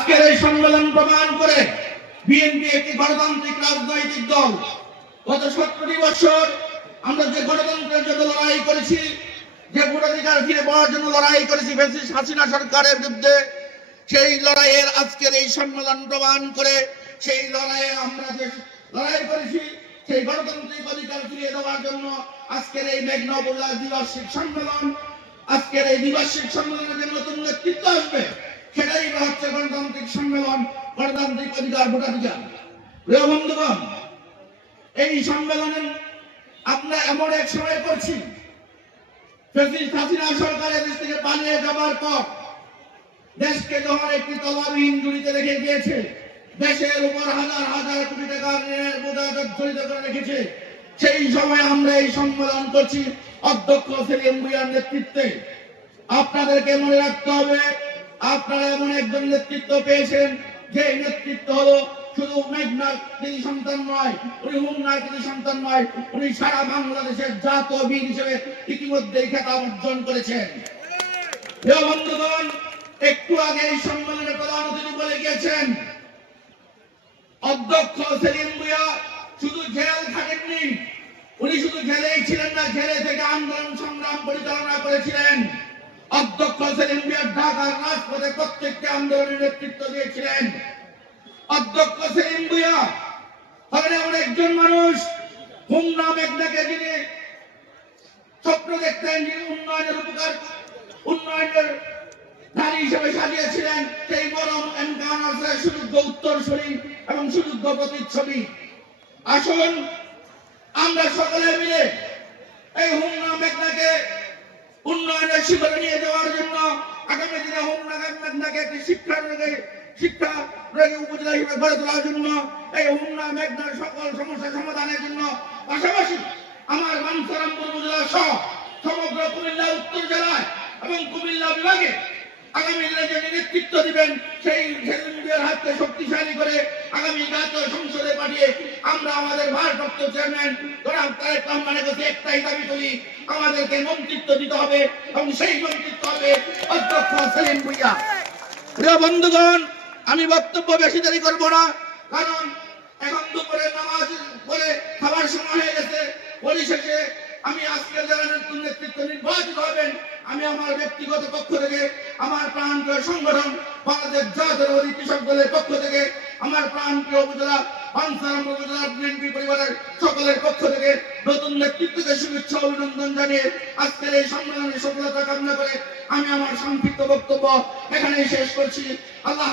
আজকের এই সম্মেলন প্রমাণ করে বিএনপি একটি গণতান্ত্রিক রাজনৈতিক দল। গত সতেরোটি বছর আমরা যে গণতন্ত্রের জন্য লড়াই করেছি, যে ভোটাধিকার ফিরে পাওয়ার জন্য লড়াই করেছি ফ্যাসিস্ট হাসিনা সরকারের বিরুদ্ধে, সেই লড়াইয়ের আজকের এই সম্মেলন প্রমাণ করে সেই লড়াইয়ে আমরা যে লড়াই করেছি, সেই গণতান্ত্রিক অধিকার ফিরিয়ে দেওয়ার জন্য আজকের এই মেঘনা উপজেলা দ্বিবার্ষিক সম্মেলন, আজকের এই দ্বিবার্ষিক সম্মেলনে যে নতুন নেতৃত্ব আসবে সম্মেলন গণতান্ত্রিক অধিকার ভোটাধিকার। প্রিয় বন্ধুগণ, এই সম্মেলনে আমরা এমন এক সময় করছি সরকারের দেশ থেকে পালিয়ে যাবার পর দেশকে যখন একটি তলাবিহীন জুড়িতে রেখে দিয়েছে দেশের উপর হাজার হাজার কোটি টাকা ঋণের জড়িত করে রেখেছে, সেই সময় আমরা এই সম্মেলন করছি অধ্যক্ষ সেলিম ভুইয়ার নেতৃত্বে। আপনাদেরকে মনে রাখতে হবে আপনারা এমন একজন নেতৃত্ব পেয়েছেন যে নেতৃত্ব হলো শুধু মেঘনার তিনি সন্তান নয়, উনি হুমনার তিনি সন্তান নয়, উনি সারা বাংলাদেশের জাতীয় বীর হিসেবে ইতিমধ্যেই খেতাব অর্জন করেছেন। বন্ধুগণ, একটু আগে এই সম্মেলনে প্রধান অতিথি বলে গিয়েছেন, অধ্যক্ষ সেলিম ভুইয়া শুধু জেল থাকেননি উনি শুধু জেলেই ছিলেন না, জেলে থেকে আন্দোলন সংগ্রাম পরিচালনা করেছিলেন। অধ্যক্ষ সেলিম ঢাকার রাজপথে প্রত্যেকটি আন্দোলনের নেতৃত্ব দিয়েছিলেন। অধ্যক্ষ সেলিম ভুইয়া হলেন এমন একজন মানুষ হুমনা মেঘনাকে যিনি স্বপ্ন দেখতেন যিনি উন্নয়নের উপকার, উন্নয়নের নারী হিসেবে সাজিয়েছিলেন, সেই বরং এনকাউন্টার সুযোগ্য উত্তরসূরি এবং সুযোগ্য প্রতিচ্ছবি। আসুন, আমরা সকলে মিলে এই হুমনা মেঘনাকে উন্নয়নের শিখরে নিয়ে যাওয়ার জন্য মেঘনাকে একটি শিক্ষা রোগী উপজেলা হিসেবে গড়ে তোলার জন্য, এই হুমনা মেঘনার সকল সমস্যা সমাধানের জন্য পাশাপাশি আমার বাঞ্ছারামপুর উপজেলা সহ সমগ্র কুমিল্লা, উত্তর জেলায় এবং কুমিল্লা বিভাগে আগামী যে নেতৃত্ব দিবেন, সেই সেলিমদের হাতকে শক্তিশালী করে আগামী জাতীয় সংসদে পাঠিয়ে আমরা আমাদের ভারপ্রাপ্ত চেয়ারম্যান জনাব তারেক রহমানের কাছে একটাই দাবি করি, আমাদেরকে মন্ত্রিত্ব দিতে হবে এবং সেই মন্ত্রিত্ব হবে অধ্যক্ষ সেলিম ভুইয়া। প্রিয় বন্ধুগণ, আমি বক্তব্য বেশি দেরি করব না, কারণ এখন দুপুরে নামাজ পরে খাবার সময় হয়ে গেছে। পরিশেষে আমি আজকে যারা নতুন নেতৃত্ব নির্বাচিত হবেন, আমি আমার ব্যক্তিগত পক্ষ থেকে, আমার প্রাণপ্রিয় সংগঠন বাংলাদেশ জাতীয়তাবাদী কৃষক দলের পক্ষ থেকে, আমার প্রাণপ্রিয় উপজেলা বাঞ্ছারাম উপজেলা বিএনপি পরিবারের অভিনন্দন জানিয়ে আজকের এই সম্মেলনের সফলতা কামনা করে আমি আমার সংক্ষিপ্ত বক্তব্য এখানেই শেষ করছি। আল্লাহ